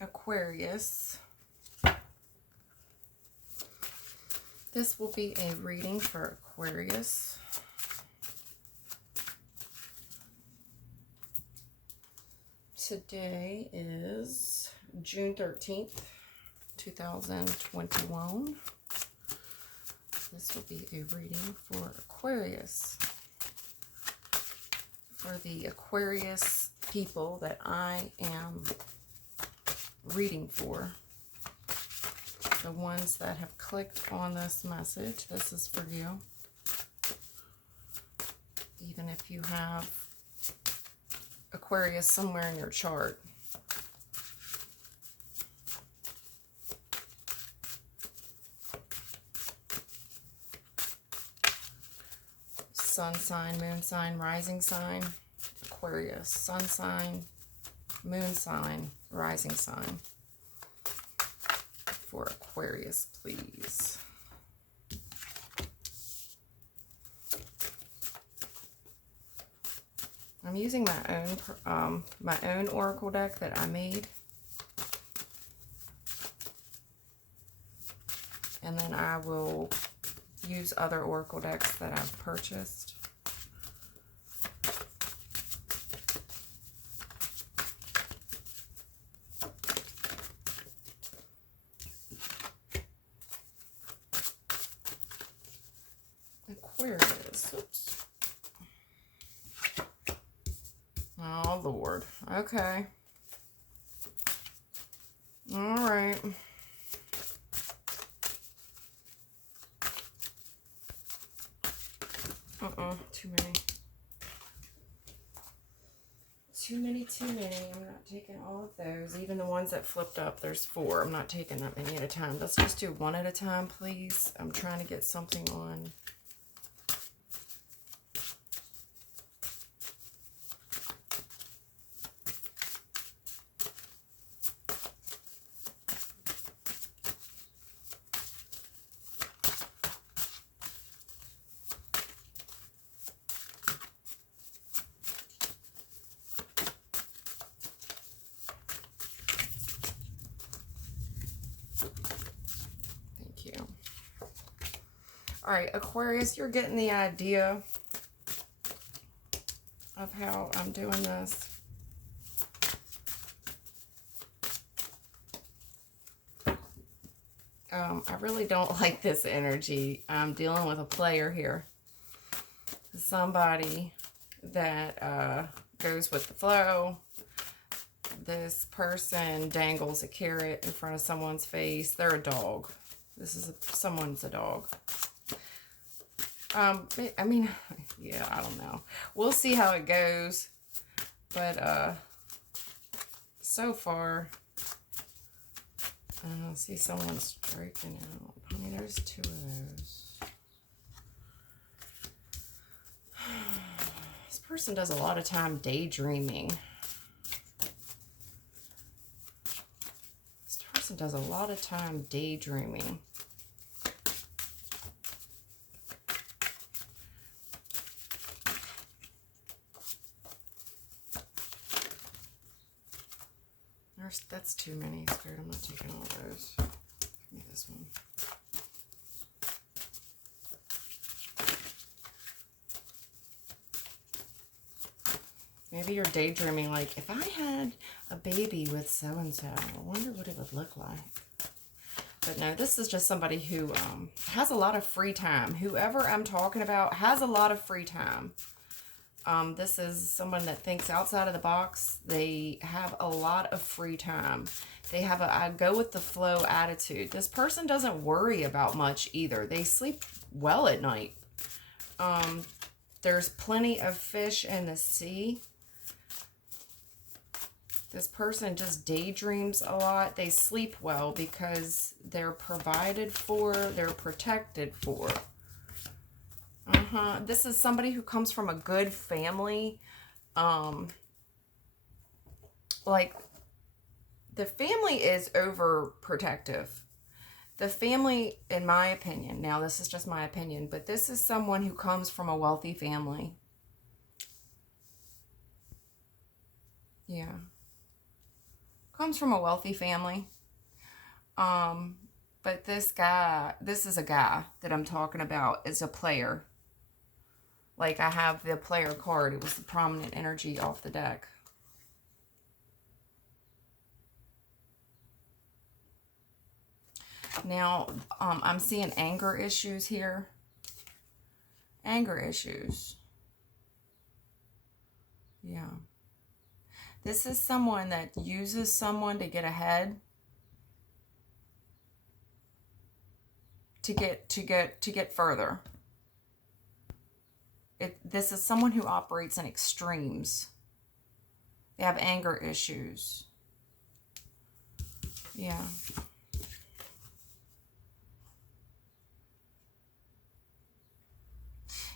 Aquarius. This will be a reading for Aquarius. Today is June 13th, 2021. This will be a reading for Aquarius. For the Aquarius people that I am reading for. The ones that have clicked on this message, this is for you. Even if you have Aquarius somewhere in your chart. Sun sign, moon sign, rising sign, Aquarius. Sun sign, moon sign, rising sign. For Aquarius, please. I'm using my own oracle deck that I made, and then I will use other oracle decks that I've purchased. Aquarius, oops. Oh, Lord. Okay. All right. Too many. Too many. I'm not taking all of those. Even the ones that flipped up, there's 4. I'm not taking that many at a time. Let's just do one at a time, please. I'm trying to get something on. All right, Aquarius, you're getting the idea of how I'm doing this. I really don't like this energy. I'm dealing with a player here. Somebody that goes with the flow. This person dangles a carrot in front of someone's face. They're a dog. Someone's a dog. I mean, yeah, I don't know. We'll see how it goes. But, so far, I see someone striking out. I mean, there's 2 of those. This person does a lot of time daydreaming. This person does a lot of time daydreaming. That's too many, Spirit. I'm not taking all those. Give me this one. Maybe you're daydreaming like, if I had a baby with so-and-so, I wonder what it would look like. But no, this is just somebody who has a lot of free time. Whoever I'm talking about has a lot of free time. This is someone that thinks outside of the box. They have a lot of free time. They have a go with the flow attitude. This person doesn't worry about much either. They sleep well at night. There's plenty of fish in the sea. This person just daydreams a lot. They sleep well because they're provided for, they're protected for. This is somebody who comes from a good family. Like, the family is overprotective. The family, in my opinion, now this is just my opinion, but this is someone who comes from a wealthy family. Yeah. Comes from a wealthy family. But this guy, this is a guy that I'm talking about, is a player. Like, I have the player card. It was the prominent energy off the deck. Now, I'm seeing anger issues here. Anger issues. Yeah. This is someone that uses someone to get ahead. To get further. This is someone who operates in extremes. They have anger issues. Yeah.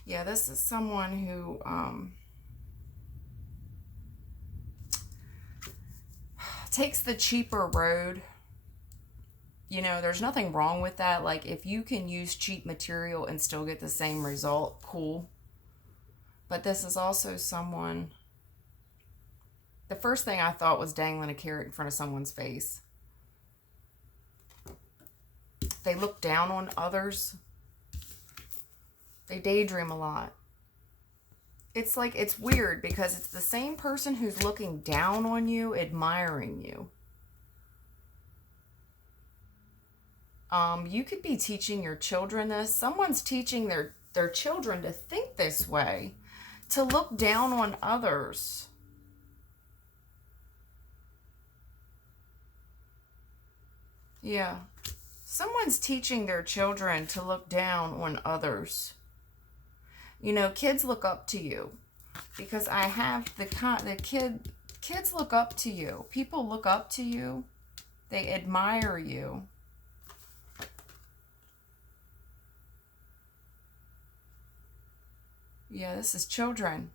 Yeah, this is someone who takes the cheaper road. You know, there's nothing wrong with that. Like, if you can use cheap material and still get the same result, cool. But this is also someone... The first thing I thought was dangling a carrot in front of someone's face. They look down on others. They daydream a lot. It's like, it's weird because it's the same person who's looking down on you, admiring you. You could be teaching your children this. Someone's teaching their children to think this way, to look down on others. Yeah. Someone's teaching their children to look down on others. You know, kids look up to you. Because I have kids look up to you. People look up to you. They admire you. Yeah, this is children.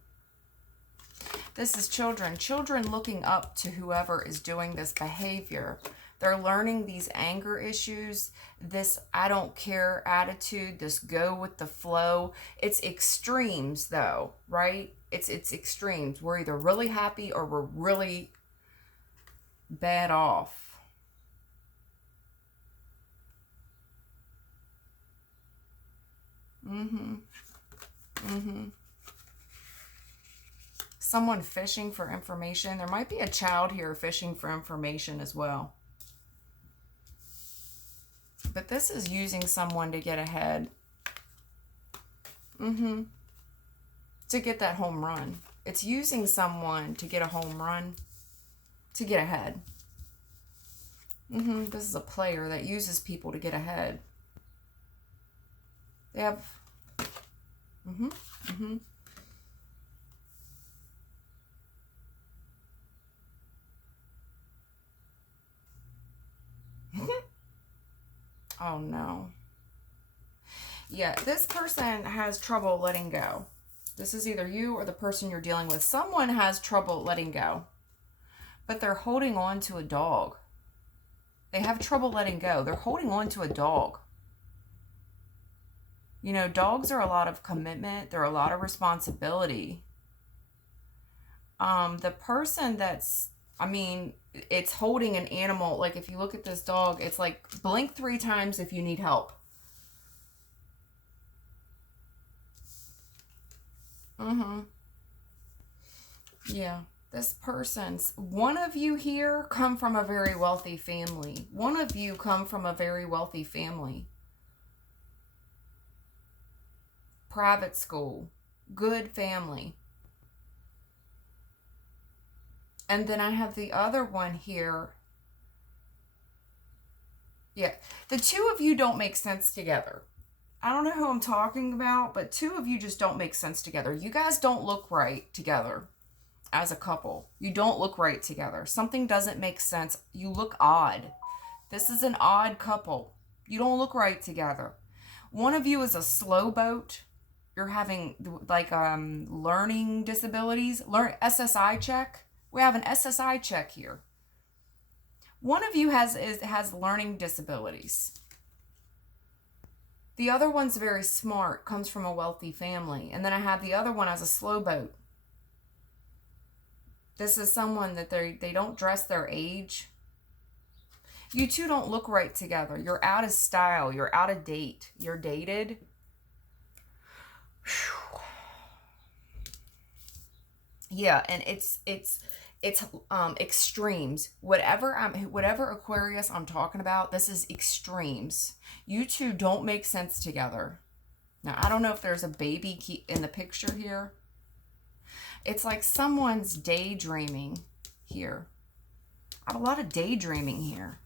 This is children. Children looking up to whoever is doing this behavior. They're learning these anger issues, this I don't care attitude, this go with the flow. It's extremes though, right? It's extremes. We're either really happy or we're really bad off. Someone fishing for information. There might be a child here fishing for information as well. But this is using someone to get ahead. To get that home run. It's using someone to get a home run. To get ahead. This is a player that uses people to get ahead. They have... Oh no. Yeah, this person has trouble letting go. This is either you or the person you're dealing with. Someone has trouble letting go. But they're holding on to a dog. They have trouble letting go. They're holding on to a dog. You know, dogs are a lot of commitment. They're a lot of responsibility. The person that's, I mean, it's holding an animal. Like, if you look at this dog, it's like, blink 3 times if you need help. Yeah. This person's, one of you here come from a very wealthy family. One of you come from a very wealthy family. Private school. Good family. And then I have the other one here. Yeah. The two of you don't make sense together. I don't know who I'm talking about, but two of you just don't make sense together. You guys don't look right together as a couple. You don't look right together. Something doesn't make sense. You look odd. This is an odd couple. You don't look right together. One of you is a slow boat. You're having like learning disabilities. SSI check. We have an SSI check here. One of you has learning disabilities. The other one's very smart, comes from a wealthy family. And then I have the other one as a slow boat. This is someone that they don't dress their age. You two don't look right together. You're out of style. You're out of date. You're dated. Whew. Yeah, and it's extremes. Whatever Aquarius I'm talking about, this is extremes. You two don't make sense together. Now, I don't know if there's a baby in the picture here. It's like someone's daydreaming here. I have a lot of daydreaming here.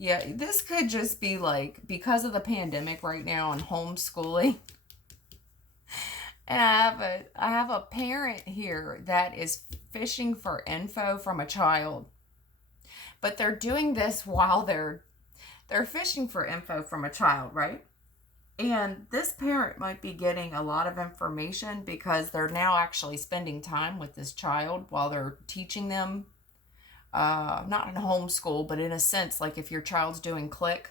Yeah, this could just be like, because of the pandemic right now and homeschooling. And I have a parent here that is fishing for info from a child. But they're doing this while they're fishing for info from a child, right? And this parent might be getting a lot of information because they're now actually spending time with this child while they're teaching them. Not in homeschool, but in a sense, like if your child's doing click,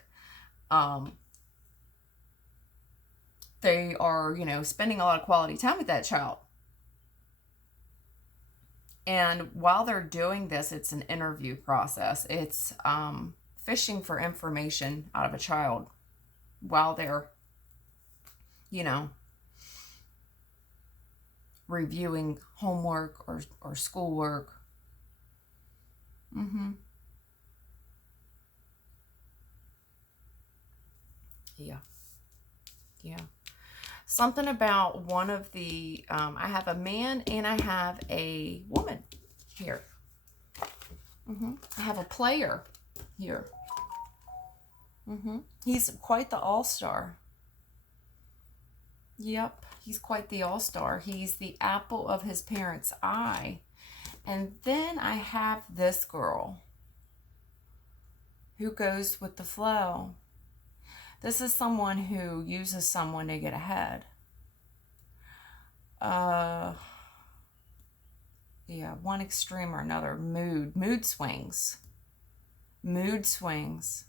they are, you know, spending a lot of quality time with that child. And while they're doing this, it's an interview process. It's fishing for information out of a child while they're, you know, reviewing homework or schoolwork. Yeah. Yeah. Something about one of the, I have a man and I have a woman here. I have a player here. He's quite the all-star. Yep, he's quite the all-star. He's the apple of his parents' eye. And then I have this girl who goes with the flow. This is someone who uses someone to get ahead. Yeah, one extreme or another. Mood swings. Mood swings.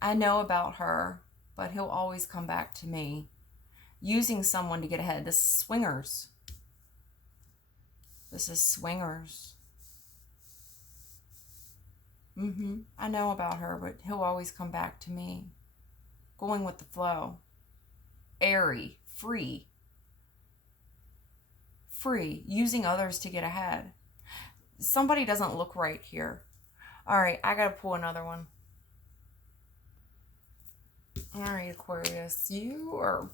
I know about her, but he'll always come back to me. Using someone to get ahead. This is swingers. This is swingers. I know about her, but he'll always come back to me. Going with the flow. Airy. Free. Free. Using others to get ahead. Somebody doesn't look right here. All right, I gotta pull another one. All right, Aquarius, you are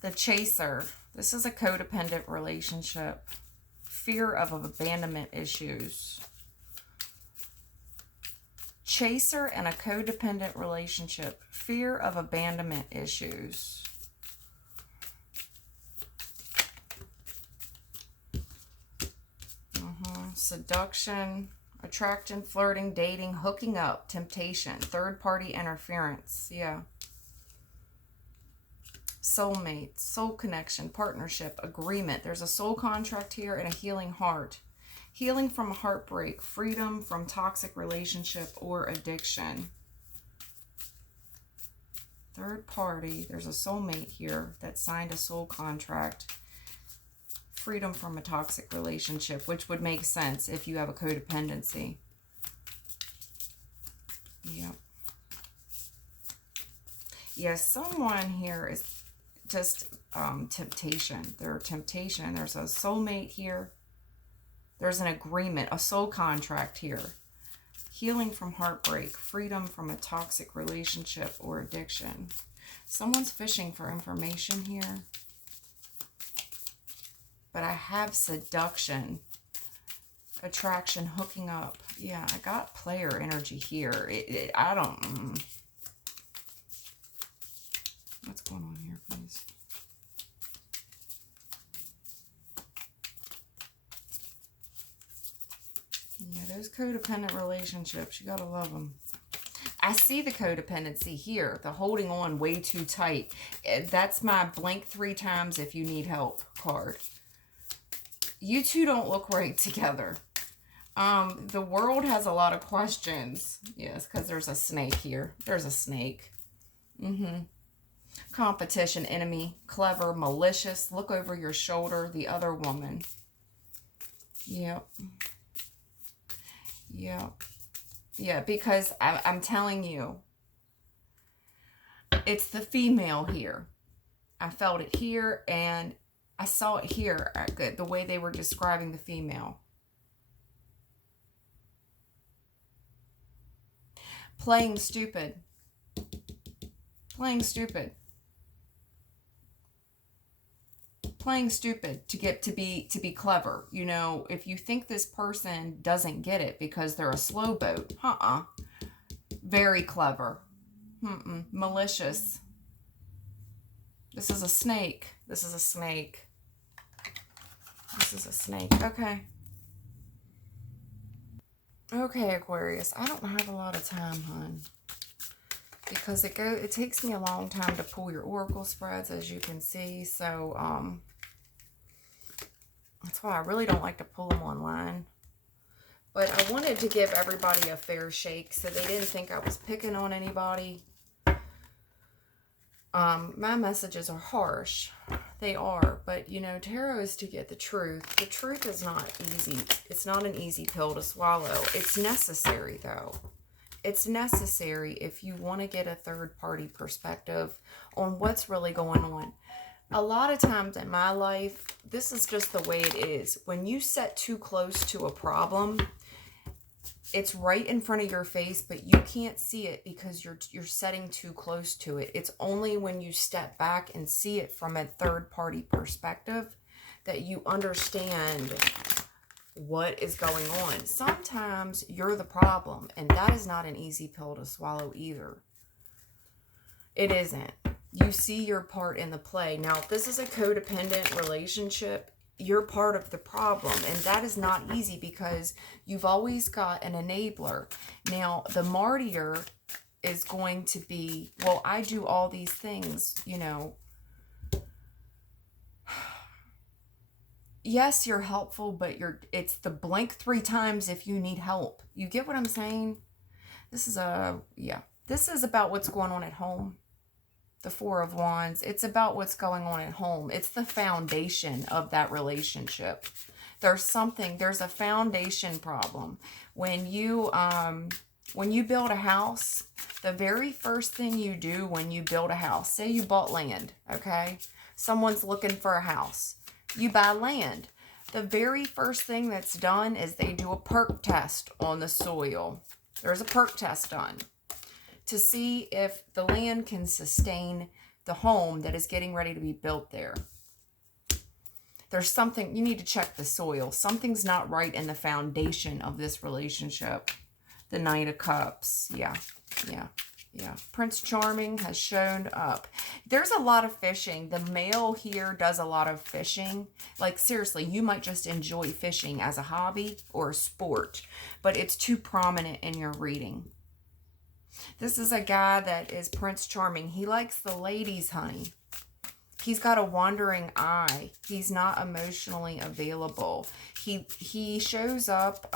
the chaser. This is a codependent relationship. Fear of abandonment issues. Chaser and a codependent relationship. Fear of abandonment issues. Seduction, attraction, flirting, dating, hooking up, temptation, third-party interference. Yeah. Soulmate, soul connection, partnership, agreement. There's a soul contract here and a healing heart. Healing from heartbreak, freedom from toxic relationship or addiction. Third party, there's a soulmate here that signed a soul contract. Freedom from a toxic relationship, which would make sense if you have a codependency. Yep. Yes, someone here is just temptation. There's temptation. There's a soulmate here. There's an agreement, a soul contract here. Healing from heartbreak, freedom from a toxic relationship or addiction. Someone's fishing for information here. But I have seduction, attraction, hooking up. Yeah, I got player energy here. I don't... What's going on here, please? Yeah, those codependent relationships, you gotta love them. I see the codependency here, the holding on way too tight. That's my blink 3 times if you need help card. You two don't look right together. The world has a lot of questions. Yes, because there's a snake here. There's a snake. Competition, enemy, clever, malicious, look over your shoulder, the other woman. Yep. Yep. Yeah, because I'm telling you, it's the female here. I felt it here, and I saw it here, the way they were describing the female. Playing stupid. Playing stupid. Playing stupid to get to be clever. You know, if you think this person doesn't get it because they're a slow boat, very clever. Malicious. This is a snake. This is a snake. This is a snake. Okay. Okay, Aquarius. I don't have a lot of time, hon. Because it takes me a long time to pull your oracle spreads, as you can see. So, that's why I really don't like to pull them online. But I wanted to give everybody a fair shake so they didn't think I was picking on anybody. My messages are harsh. They are. But, you know, tarot is to get the truth. The truth is not easy. It's not an easy pill to swallow. It's necessary, though. It's necessary if you want to get a third-party perspective on what's really going on. A lot of times in my life, this is just the way it is. When you set too close to a problem, it's right in front of your face, but you can't see it because you're setting too close to it. It's only when you step back and see it from a third-party perspective that you understand what is going on. Sometimes you're the problem, and that is not an easy pill to swallow either. It isn't. You see your part in the play. Now, if this is a codependent relationship, you're part of the problem, and that is not easy because you've always got an enabler. Now, the martyr is going to be, well, I do all these things, you know. Yes, you're helpful, but it's the blink 3 times if you need help. You get what I'm saying? This is about what's going on at home. The 4 of Wands. It's about what's going on at home. It's the foundation of that relationship. There's a foundation problem. When you build a house, the very first thing you do when you build a house, say you bought land, okay? Someone's looking for a house. You buy land. The very first thing that's done is they do a perk test on the soil. There's a perk test done to see if the land can sustain the home that is getting ready to be built there. There's something, you need to check the soil. Something's not right in the foundation of this relationship. The Knight of Cups. Yeah. Prince Charming has shown up. There's a lot of fishing. The male here does a lot of fishing. Like, seriously, you might just enjoy fishing as a hobby or a sport, but it's too prominent in your reading. This is a guy that is Prince Charming. He likes the ladies, honey. He's got a wandering eye. He's not emotionally available. He shows up...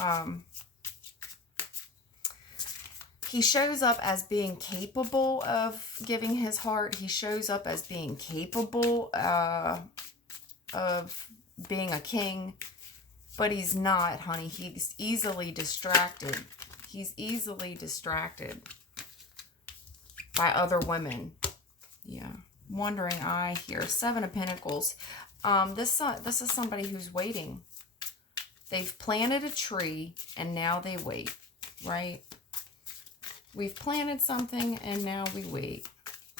He shows up as being capable of giving his heart. He shows up as being capable of being a king. But he's not, honey. He's easily distracted. He's easily distracted by other women. Yeah. Wandering eye here. 7 of Pentacles. This is somebody who's waiting. They've planted a tree and now they wait. Right? We've planted something and now we wait.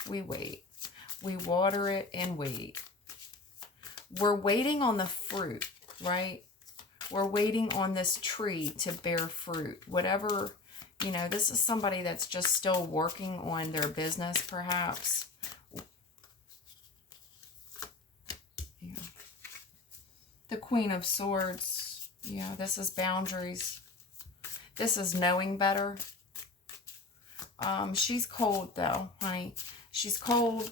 We wait. We water it and wait. We're waiting on the fruit, right? We're waiting on this tree to bear fruit. Whatever, you know, this is somebody that's just still working on their business, perhaps. Yeah. The Queen of Swords. Yeah, this is boundaries. This is knowing better. She's cold, though, honey. She's cold.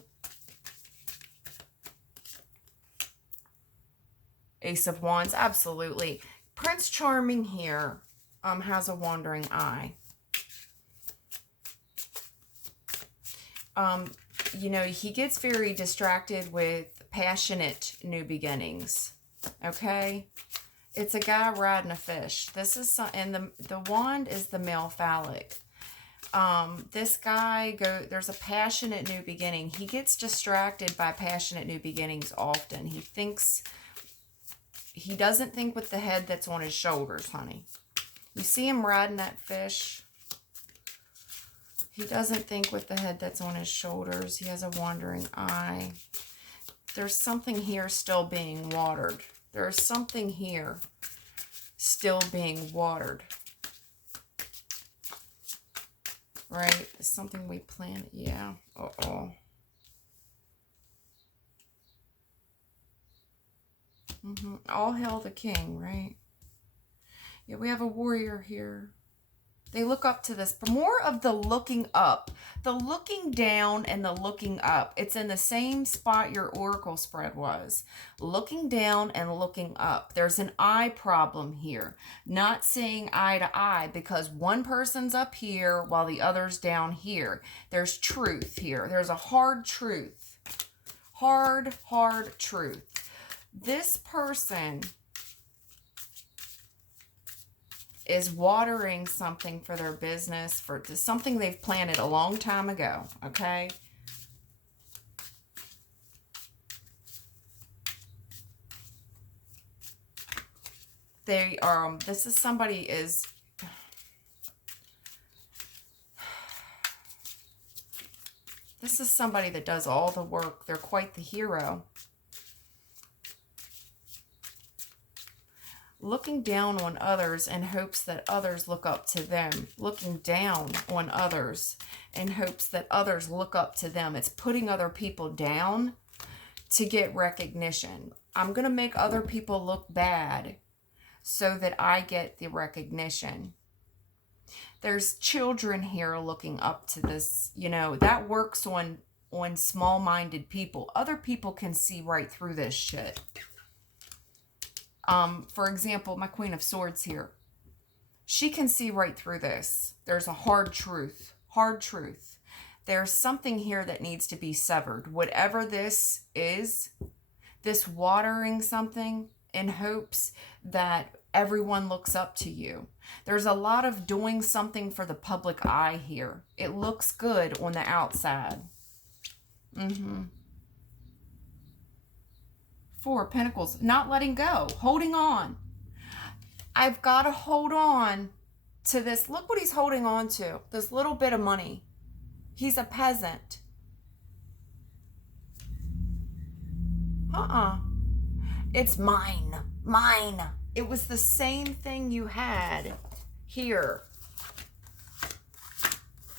Ace of Wands, absolutely. Prince Charming here has a wandering eye. you know, he gets very distracted with passionate new beginnings. Okay? It's a guy riding a fish. This is and the wand is the male phallic. This guy there's a passionate new beginning. He gets distracted by passionate new beginnings often. He doesn't think with the head that's on his shoulders, honey. You see him riding that fish? He doesn't think with the head that's on his shoulders. He has a wandering eye. There's something here still being watered. There's something here still being watered. Right? It's something we planted. Yeah. Uh-oh. All hail the king, right? Yeah, we have a warrior here. They look up to this. More of the looking up. The looking down and the looking up. It's in the same spot your oracle spread was. Looking down and looking up. There's an eye problem here. Not seeing eye to eye because one person's up here while the other's down here. There's truth here. There's a hard truth. Hard truth. This person is watering something for their business, for something they've planted a long time ago, okay? They are, this is somebody is, this is somebody that does all the work. They're quite the hero. Looking down on others in hopes that others look up to them. Looking down on others in hopes that others look up to them. It's putting other people down to get recognition. I'm going to make other people look bad so that I get the recognition. There's children here looking up to this. You know, that works on small-minded people. Other people can see right through this shit. For example, my Queen of Swords here. She can see right through this. There's a hard truth. Hard truth. There's something here that needs to be severed. Whatever this is, this watering something in hopes that everyone looks up to you. There's a lot of doing something for the public eye here. It looks good on the outside. Four of Pentacles, not letting go, holding on. I've got to hold on to this. Look what he's holding on to, this little bit of money. He's a peasant. It's mine, mine. It was the same thing you had here.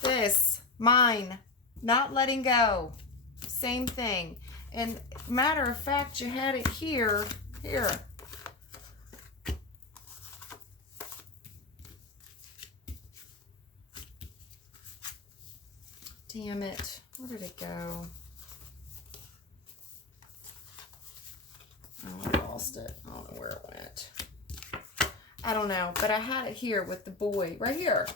This, mine, not letting go. Same thing. And matter of fact, you had it here. Here. Damn it. Where did it go? Oh, I lost it. I don't know where it went. I don't know. But I had it here with the boy. Right here.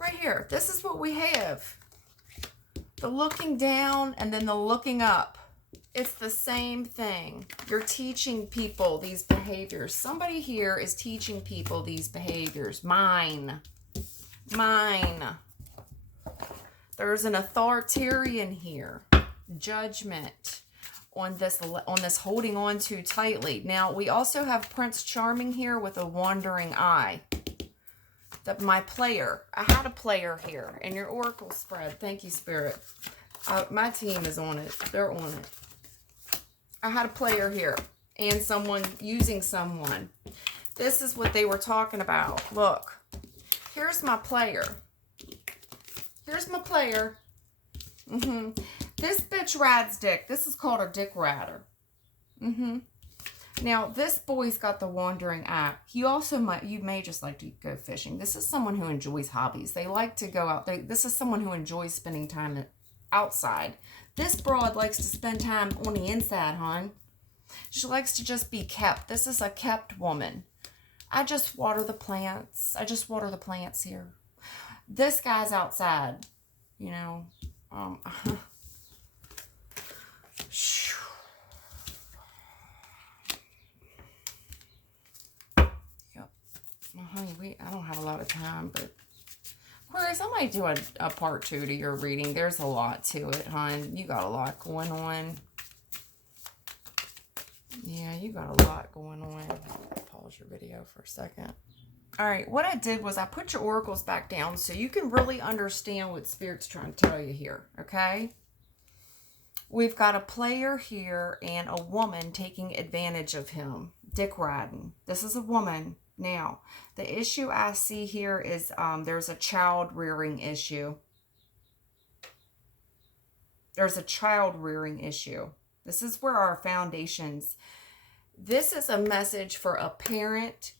Right here. This is what we have. The looking down and then the looking up. It's the same thing. You're teaching people these behaviors. Somebody here is teaching people these behaviors. Mine. Mine. There's an authoritarian here. Judgment on this holding on too tightly. Now, we also have Prince Charming here with a wandering eye. My player. I had a player here in your oracle spread. Thank you, Spirit. My team is on it. They're on it. I had a player here and someone using someone. This is what they were talking about. Look. Here's my player. Here's my player. This bitch rides dick. This is called a dick rider. Now, this boy's got the wandering eye. You may just like to go fishing. This is someone who enjoys hobbies. They like to go out. This is someone who enjoys spending time outside. This broad likes to spend time on the inside, hon. She likes to just be kept. This is a kept woman. I just water the plants. I just water the plants here. This guy's outside, you know, Yep. Well, honey, I don't have a lot of time, but Aquarius, I might do a part 2 to your reading. There's a lot to it, hon. You got a lot going on. Yeah, you got a lot going on. Pause your video for a second. All right, what I did was I put your oracles back down so you can really understand what Spirit's trying to tell you here, okay? We've got a player here and a woman taking advantage of him. Dick riding. This is a woman. Now, the issue I see here is there's a child rearing issue. There's a child rearing issue. This is where our foundations. This is a message for a parent.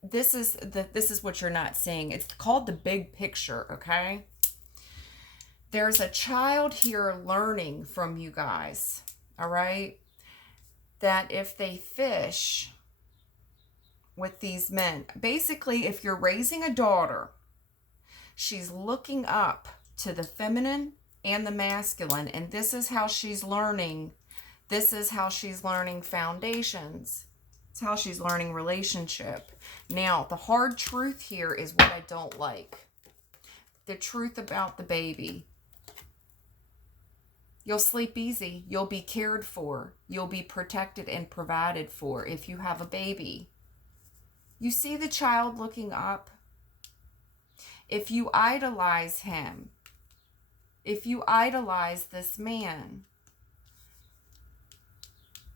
This is what you're not seeing. It's called the big picture, okay? There's a child here learning from you guys, all right? That if they fish with these men, basically if you're raising a daughter, she's looking up to the feminine and the masculine, and this is how she's learning. This is how she's learning foundations. It's how she's learning relationship. Now, the hard truth here is what I don't like. The truth about the baby. You'll sleep easy. You'll be cared for. You'll be protected and provided for if you have a baby. You see the child looking up? If you idolize him, if you idolize this man,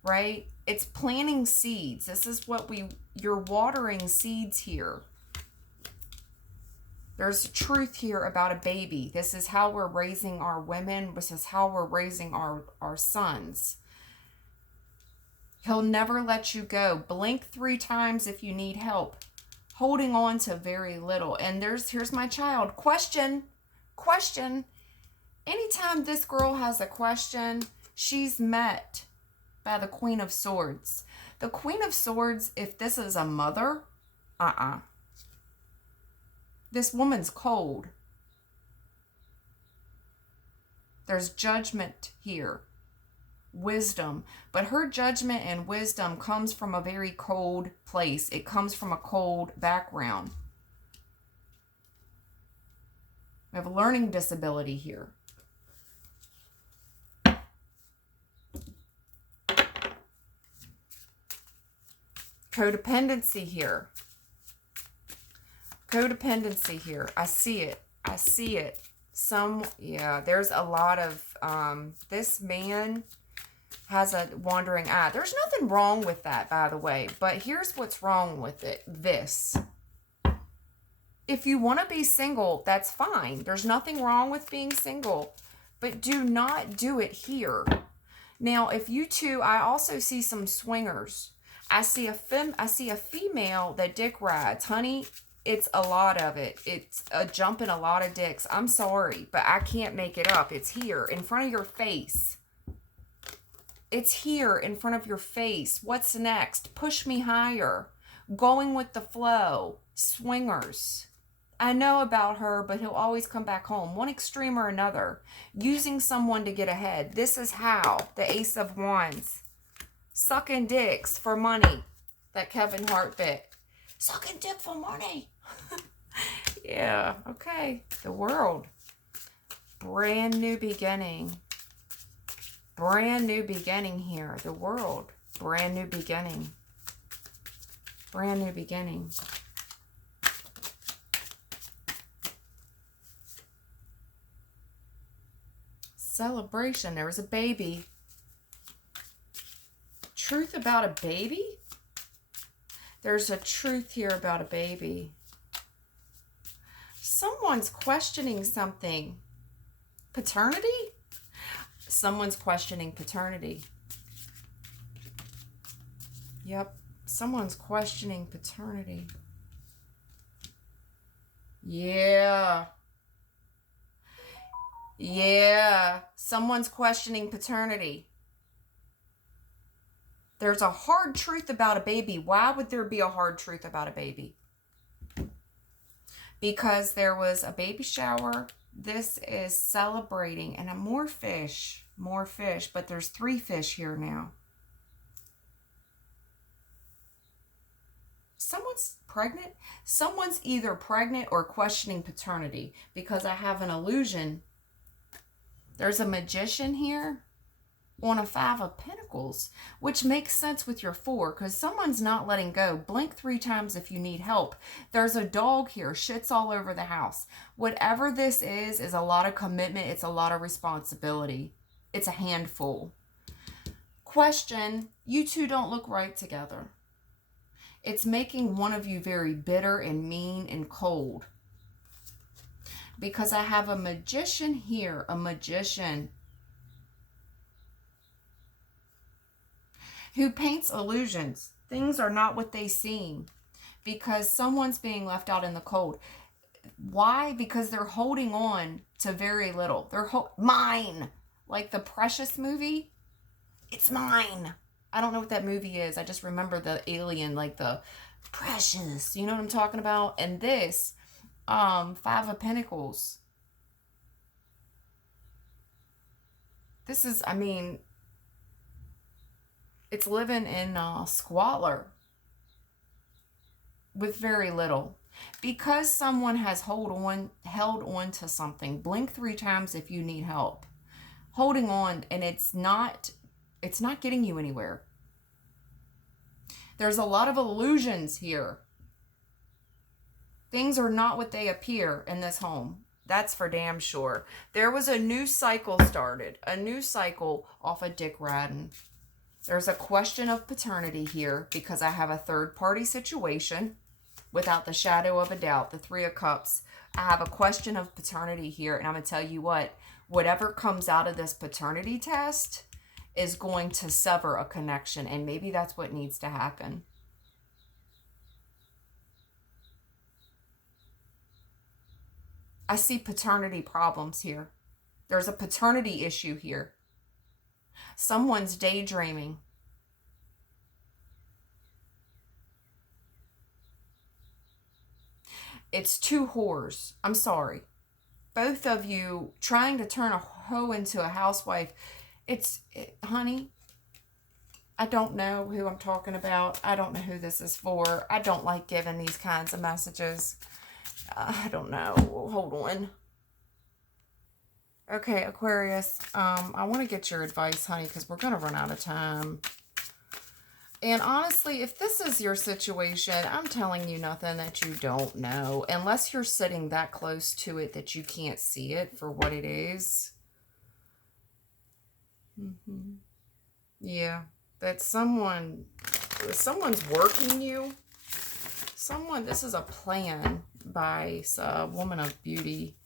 right? It's planting seeds. This is what you're watering seeds here. There's truth here about a baby. This is how we're raising our women. This is how we're raising our sons. He'll never let you go. Blink 3 times if you need help. Holding on to very little. And here's my child. Question. Anytime this girl has a question, she's met by the Queen of Swords. The Queen of Swords, if this is a mother, this woman's cold. There's judgment here. Wisdom. But her judgment and wisdom comes from a very cold place. It comes from a cold background. We have a learning disability here. Codependency here. Codependency here. I see it. I see it. There's a lot of, this man has a wandering eye. There's nothing wrong with that, by the way. But here's what's wrong with it. This. If you want to be single, that's fine. There's nothing wrong with being single. But do not do it here. Now, if you two, I also see some swingers. I see a female that dick rides. Honey, it's a lot of it. It's a jumping a lot of dicks. I'm sorry, but I can't make it up. It's here in front of your face. It's here in front of your face. What's next? Push me higher. Going with the flow. Swingers. I know about her, but he'll always come back home. One extreme or another. Using someone to get ahead. This is how. The Ace of Wands. Sucking dicks for money. That Kevin Hart bit. Sucking dick for money. Yeah, okay. The world. Brand new beginning. Brand new beginning here. The world. Brand new beginning. Brand new beginning. Celebration. There was a baby. Truth about a baby? There's a truth here about a baby. Someone's questioning something. Paternity? Someone's questioning paternity. Yep. Someone's questioning paternity. Yeah. Yeah. Someone's questioning paternity. There's a hard truth about a baby. Why would there be a hard truth about a baby? Because there was a baby shower This is celebrating, and more fish, but there's 3 fish here now. Someone's pregnant. Someone's either pregnant or questioning paternity, because I have an illusion. There's a magician here on a 5 of Pentacles, which makes sense with your 4, because someone's not letting go. Blink 3 times if you need help. There's a dog here, shits all over the house. Whatever this is a lot of commitment. It's a lot of responsibility. It's a handful. Question, you two don't look right together. It's making one of you very bitter and mean and cold. Because I have a magician here, a magician who paints illusions. Things are not what they seem, because someone's being left out in the cold. Why? Because they're holding on to very little. They're mine, like the Precious movie. It's mine. I don't know what that movie is. I just remember the alien, like the Precious. You know what I'm talking about? And this, 5 of Pentacles. This is, I mean, it's living in squalor with very little. Because someone has held on to something. Blink 3 times if you need help. Holding on, and it's not getting you anywhere. There's a lot of illusions here. Things are not what they appear in this home. That's for damn sure. There was a new cycle started. A new cycle off of Dick Radin. There's a question of paternity here, because I have a third-party situation without the shadow of a doubt. The 3 of Cups. I have a question of paternity here, and I'm going to tell you what. Whatever comes out of this paternity test is going to sever a connection, and maybe that's what needs to happen. I see paternity problems here. There's a paternity issue here. Someone's daydreaming. It's 2 whores. I'm sorry. Both of you trying to turn a hoe into a housewife. Honey, I don't know who I'm talking about. I don't know who this is for. I don't like giving these kinds of messages. I don't know. Hold on. Okay, Aquarius, I want to get your advice, honey, because we're going to run out of time. And honestly, if this is your situation, I'm telling you nothing that you don't know. Unless you're sitting that close to it that you can't see it for what it is. Yeah, that someone's working you. This is a plan by a woman of beauty.